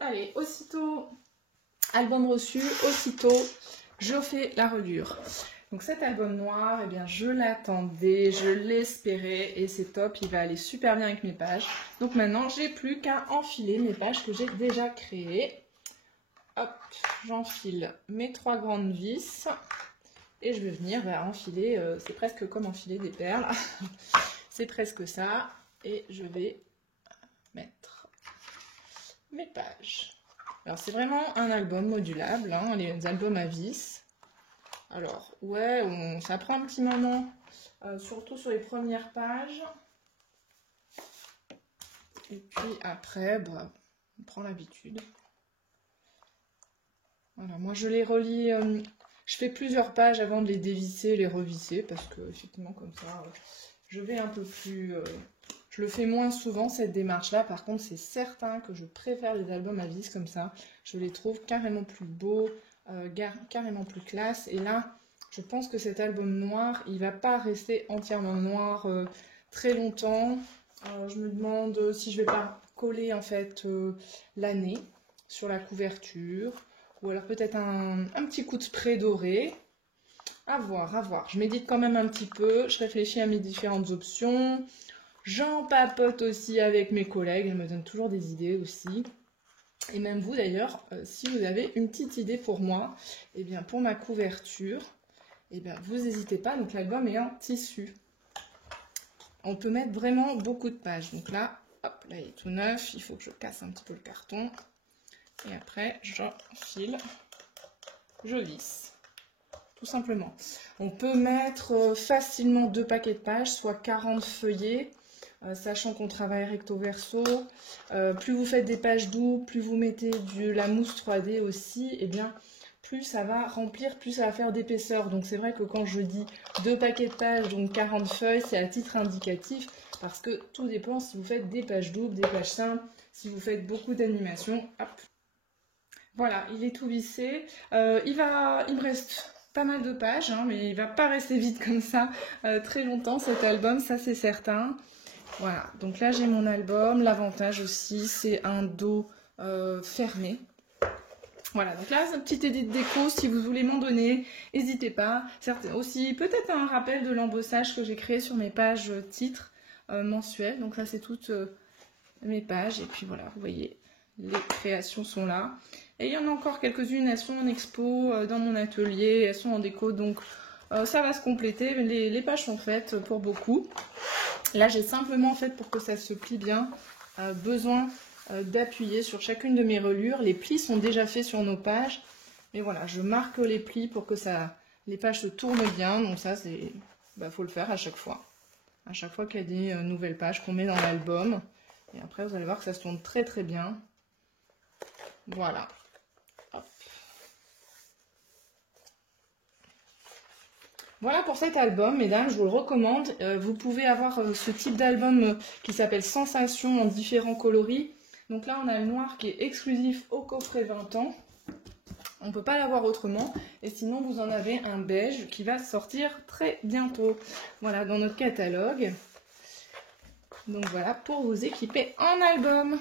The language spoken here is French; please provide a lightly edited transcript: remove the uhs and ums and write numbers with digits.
Allez, aussitôt album reçu, aussitôt je fais la reliure. Donc cet album noir, eh bien je l'attendais, je l'espérais et c'est top, il va aller super bien avec mes pages. Donc maintenant, j'ai plus qu'à enfiler mes pages que j'ai déjà créées. Hop, j'enfile mes 3 grandes vis et je vais venir enfiler, c'est presque comme enfiler des perles. C'est presque ça et je vais mettre mes pages. Alors c'est vraiment un album modulable, hein, les albums à vis. Alors ouais, ça prend un petit moment, surtout sur les premières pages. Et puis après, bah, on prend l'habitude. Voilà, moi je les relis, je fais plusieurs pages avant de les dévisser, les revisser, parce que effectivement comme ça, je vais un peu plus... je le fais moins souvent cette démarche-là, par contre c'est certain que je préfère les albums à vis comme ça. Je les trouve carrément plus beaux, carrément plus classe. Et là, je pense que cet album noir, il va pas rester entièrement noir très longtemps. Je me demande si je vais pas coller en fait l'année sur la couverture. Ou alors peut-être un petit coup de spray doré. À voir, à voir. Je médite quand même un petit peu. Je réfléchis à mes différentes options. J'en papote aussi avec mes collègues. Elles me donnent toujours des idées aussi. Et même vous d'ailleurs, si vous avez une petite idée pour moi, eh bien pour ma couverture, eh bien vous n'hésitez pas. Donc l'album est en tissu. On peut mettre vraiment beaucoup de pages. Donc là, hop, là il est tout neuf. Il faut que je casse un petit peu le carton. Et après, j'enfile, je visse, tout simplement. On peut mettre facilement 2 paquets de pages, soit 40 feuillets, sachant qu'on travaille recto verso. Plus vous faites des pages doubles, plus vous mettez de la mousse 3D aussi, et bien plus ça va remplir, plus ça va faire d'épaisseur. Donc c'est vrai que quand je dis 2 paquets de pages, donc 40 feuilles, c'est à titre indicatif, parce que tout dépend si vous faites des pages doubles, des pages simples, si vous faites beaucoup d'animations, hop. Voilà, il est tout vissé. Il me reste pas mal de pages, hein, mais il va pas rester vide comme ça très longtemps cet album, ça c'est certain. Voilà, donc là j'ai mon album. L'avantage aussi, c'est un dos fermé. Voilà, donc là c'est un petit édit de déco, si vous voulez m'en donner, n'hésitez pas. Aussi peut-être un rappel de l'embossage que j'ai créé sur mes pages titres mensuelles. Donc là c'est toutes mes pages, et puis voilà, vous voyez, les créations sont là. Et il y en a encore quelques-unes, elles sont en expo dans mon atelier, elles sont en déco, donc ça va se compléter. Les pages sont faites pour beaucoup. Là, j'ai simplement fait, pour que ça se plie bien, besoin d'appuyer sur chacune de mes reliures. Les plis sont déjà faits sur nos pages, mais voilà, je marque les plis pour que les pages se tournent bien. Donc ça, faut le faire à chaque fois. À chaque fois qu'il y a des nouvelles pages qu'on met dans l'album. Et après, vous allez voir que ça se tourne très très bien. Voilà. Hop. Voilà pour cet album, mesdames, je vous le recommande. Vous pouvez avoir ce type d'album qui s'appelle Sensation en différents coloris. Donc là, on a le noir qui est exclusif au coffret 20 ans. On ne peut pas l'avoir autrement. Et sinon, vous en avez un beige qui va sortir très bientôt. Voilà, dans notre catalogue. Donc voilà, pour vous équiper en album.